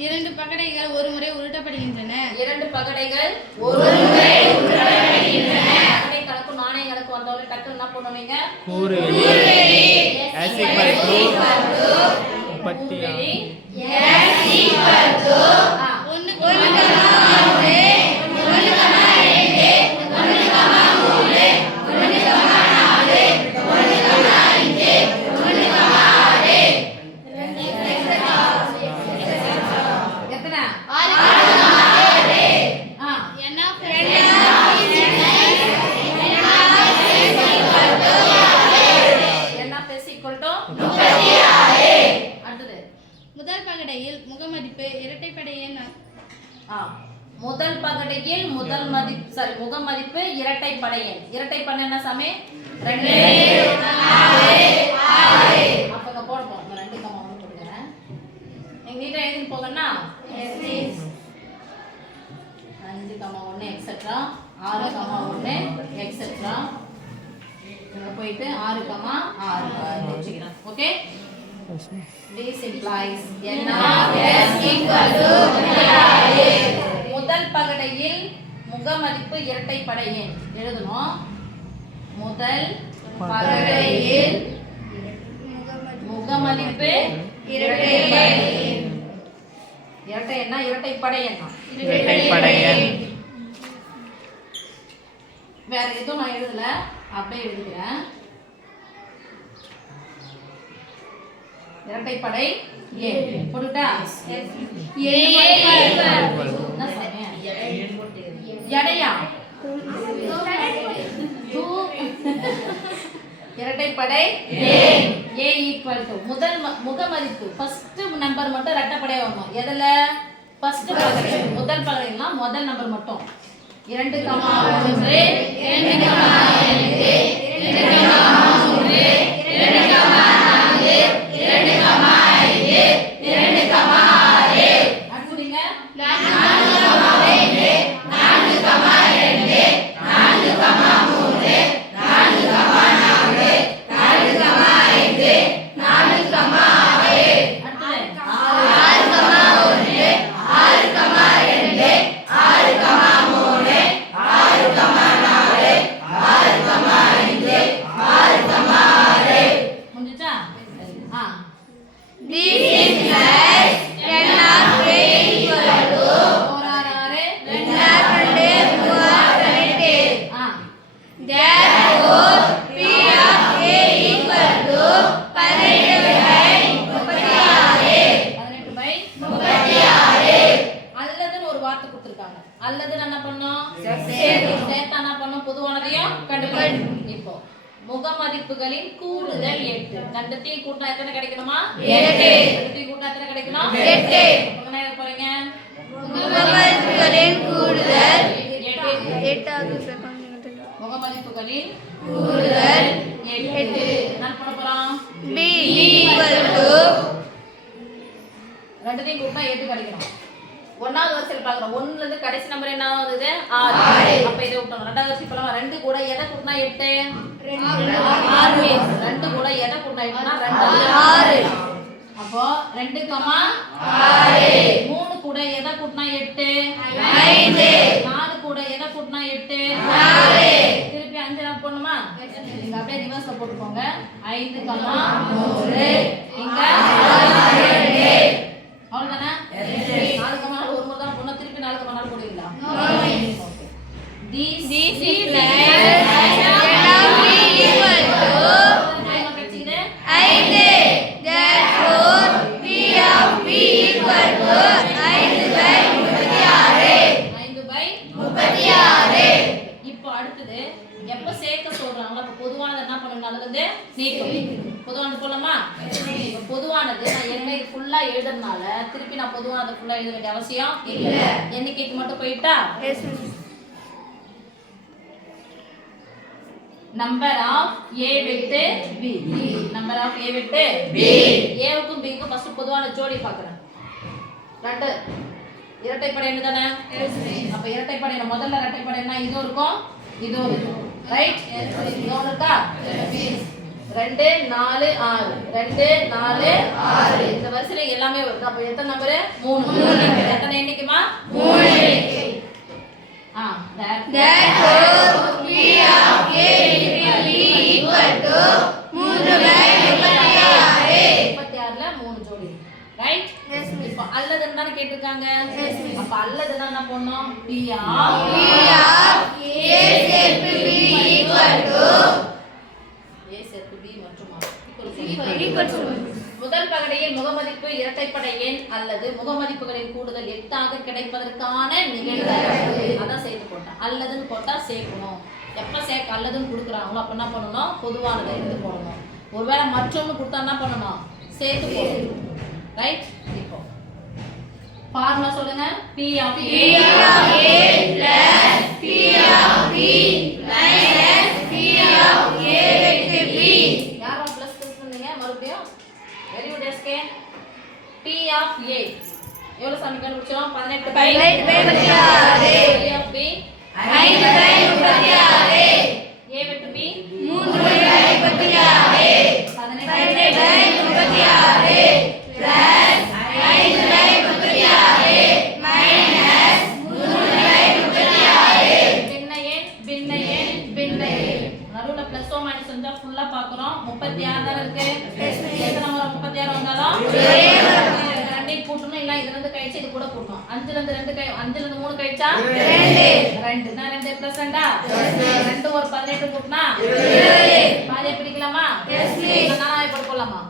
இரண்டு பகடைகள் ஒரு முறை உருட்டப்படுகின்றன. இரண்டு பகடைகள் ஒரு முறை உருட்டப்படுகின்றன. பகடை கணக்கு நாணய கணக்கு வந்தவங்க டக்கு என்ன பண்ணுவீங்க? கூறு முதல் பகடையில் முகமதிப்பு இரட்டைப்படை எண். முதல் பகடையில் முகமதிப்பு இரட்டைப்படை எண். இரட்டைப்படை என்ன சாமி? 2 அப்பங்க போடுவோம். 2 கமா 1 போடுறேன். எங்க நீட்டா எழுதி போகணும்னா 5 கமா 1 எக்ஸெட்ரா 6 கமா 1 எக்ஸெட்ரா இங்க போயிட்டு 6 கமா 6 வெச்சுக்கிறேன். Okay? This implies n of s equal to முதல் பகடையில் முகமதிப்பு இரட்டைப்படை எண் எழுதணும். முதல் பகடையில் முகமதிப்பு இரட்டைப்படை எண். இரட்டை என்ன? இரட்டைப்படை எண். வேற எதுவும் நான் எழுதல, அப்படியே எழுதுகிறேன். இரட்டைப்படை எண் போட்டுட்டா? எடையா? இரட்டைப்படை a ஈக்குவல் டு முதல் முகமதிப்பு ஃபர்ஸ்ட் நம்பர் மட்டும் இரட்டைப்படையா வரும். எதுல? ஃபர்ஸ்ட் பகடை முதல் பகடைனா முதல் நம்பர் மட்டும் 2 comma 1 2 comma 2 2 comma 3 2 comma 4 2 comma 5 2 comma 6 அடுத்துங்க 4 comma 2 4 comma 2 4 comma 3 4 comma 4 4 comma 5 4 comma 6 அடுத்து 6 comma 1 6 comma 2 6 comma 3 6 comma 4 6 comma 5 6 comma 6 முடிஞ்சா? This is plus 10 of a equal to 4 6 Therefore, P of a equal to 18/36 அல்லதுன்னு ஒரு வார்த்தை கொடுத்திருக்காங்க. அல்லது என்ன பண்ணோம்? சேர்த்தா என்ன பண்ணோம்? பொதுவானதையும் கண்டுபிடிக்கணும். இப்போ முகமதிப்புகளின் கூடுதல் 8. ரெண்டுத்தையும் கூட்டினா எத்தனை கிடைக்கணுமா? 8. ரெண்டுத்தையும் கூட்டினா எத்தனை கிடைக்கணும்? 8. அப்ப என்ன எழுத போறீங்க? முகமதிப்புகளின் கூடுதல் 8 முகமதிப்புகளின் கூடுதல் 8. என்ன பண்ண போறோம்? B equal to ரெண்டுத்தையும் கூட்டினா 8 கிடைக்கணும். ஒன்னாவது வரிசையில் பார்க்குறோம். 1ல இருந்து கடைசி நம்பர் என்ன ஆகுது? 6. அப்ப இதை விட்டோம். ரெண்டாவது வரிசை போலாம். 2 கூட எதை கூட்டினா 8? 6. 2 கூட எதை கூட்டினா 8னா 2 6. அப்போ 2 கமா 6. 3 கூட எதை கூட்டினா 8? 5. 4 கூட எதை கூட்டினா 8? 4. திருப்பி 5 என்ன பண்ணுமா? நீங்க அப்படியே ரிவர்ஸ்ல போட்டுக்கோங்க. 5 கமா 3 இங்க 2 அவ்வளவுதானே? 4 கமா 4 ஒரு முறை தான் போடணும். திருப்பி 4 கமா 4 போடுவீங்களா? Okay. This is plus 10 of b equal to 5. Therefore, P of B equal to 5/36. இப்போ அடுத்தது எப்ப சேர்க்க சொல்றாங்க? அப்ப பொதுவானது என்ன பண்ணணும்? அதுல இருந்து நீக்கணும். பொதுவானது போலாமா? இப்போ பொதுவானது நான் ஏற்கனவே இது ஃபுல்லா எழுதுறதுனால திருப்பி நான் பொதுவானது ஃபுல்லா எழுத வேண்டிய அவசியம் இல்ல. எண்ணிக்கைக்கு மட்டும் போயிட்டா நம்பர் ஆஃப் a விட்டு b. நம்பர் ஆஃப் a விட்டு b. a வுக்கும் b க்கும் ஃபர்ஸ்ட் பொதுவான ஜோடி பார்க்கறேன். 2 இரட்டைப்படை என்ன தானே? அப்ப இரட்டைப்படை முதல்ல இரட்டைப்படை என்ன? இதுவும் இருக்கும் இதுவும் இருக்கும். ரைட்? இது ஒண்ணு இருக்கா? 2 4 6 2 4 6 இந்த வரிசையில எல்லாமே வருது. அப்ப எத்தனை நம்பர்? 3. எத்தனை எண்ணிக்கைமா? 3 எண்ணிக்கை. Therefore, P of A into B equal to 36ல 3 ஜோடி. ரைட்? இப்போ அல்லதுன்னு தான கேட்டிருக்காங்க. அப்ப அல்லதுன்னா என்ன பண்ணனும்? P of A சேர்ப்பு B equal to A சேர்ப்பு B மற்றும் equal to முதல் பகடையில் முகமதிப்பு இரட்டைப்படை எண் அல்லது முகமதிப்புகளின் கூடுதல் 8 ஆக கிடைப்பதற்கான நிகழ்தகவு. அதான் சேர்த்து போட்டேன். அல்லதுன்னு போட்டா சேர்க்கணும். எப்ப சேர்க்க அல்லதுன்னு கொடுக்குறாங்களோ அப்ப என்ன பண்ணணும்? பொதுவானதை எடுத்து போடணும். ஒருவேளை மற்றொன்னு கொடுத்தா என்ன பண்ணணும்? சேர்த்து போடணும். ரைட்? இப்போ ஃபார்முலா சொல்லுங்க. P of A plus P of B minus P of A into B. யாரோ ப்ளஸ் கொடுத்தீங்க மறுபடியும். வெரி குட் எஸ்கே. P of A எவ்வளவு சாமி கண்டுபிடிச்சோம்? 18 by 36. P of B 5 by 36. A with B 3 by 36. 18 by 36 plus 5 by 36 minus 3 by 36. பின்ன எண் நடுவுல பிளஸ் ஓ மைனஸ் வந்தா ஃபுல்லா பாக்குறோம். 36 தான இருக்கு. எத்தனை முறை 36 வந்தாலும் ரெண்டையும் கூட்டணும். இல்ல இதுல இருந்து கழிச்சு இது கூட கூட்டணும். 5ல இருந்து 3 கழிச்சா 2. நான் 2 பிளஸ் 2 2 ஒரு 18 கூட்டினா 20. பாதியை பிடிக்கலாமா? நான் இப்படி போடலாமா?